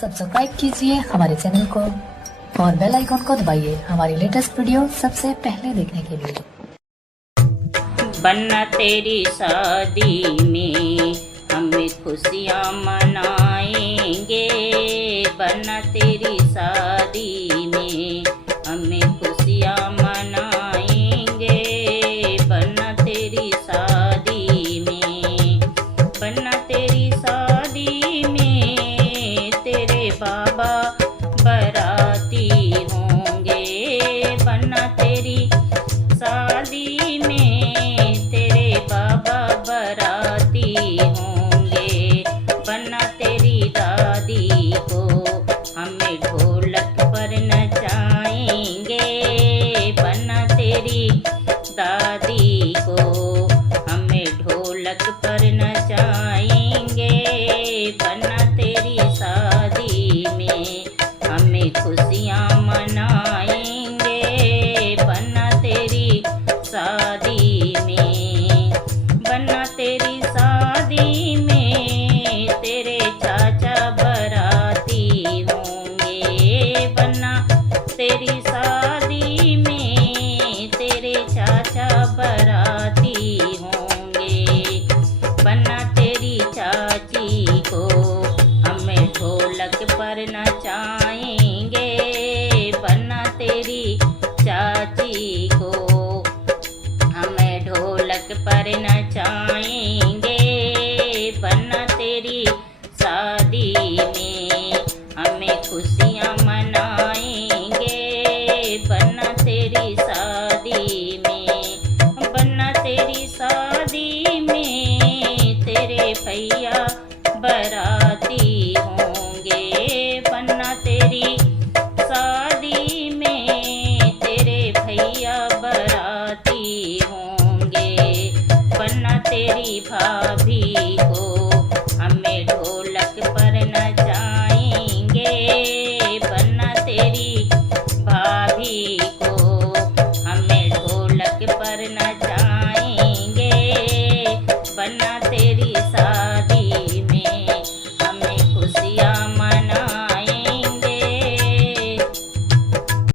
Subscribe कीजिए हमारे channel को और बेल आइकॉन को दबाइए हमारी लेटेस्ट वीडियो सबसे पहले देखने के लिए। बन्ना तेरी शादी में हम खुशियाँ मनाएंगे, बन्ना तेरी शादी में हम खुशियाँ मनाएंगे, बन्ना तेरी शादी में, बन्ना तेरी शादी में तेरे बाबा बराती होंगे, बन्ना तेरी शादी में तेरे बाबा बराती होंगे, बन्ना तेरी दादी को हमें ढोलक पर नचाएंगे, बन्ना तेरी दादी को हमें ढोलक पर नचाएंगे, बन्ना तेरी शादी में हमें खुशियाँ मनाएंगे, बन्ना तेरी शादी में, बन्ना तेरी शादी में तेरे चाचा बराती होंगे, बन्ना तेरी शादी में तेरे चाचा बराती होंगे, बन्ना तेरी चाची को हमें ढोलक पर नचाएंगे, बन्ना तेरी चाची को हमें ढोलक पर नचाएंगे, बन्ना तेरी शादी में हमें खुशियाँ मनाएंगे, बन्ना तेरी शादी में, बन्ना तेरी शादी में तेरे भैया बराती होंगे, बन्ना तेरी शादी में तेरे भैया बराती होंगे, बन्ना तेरी भाभी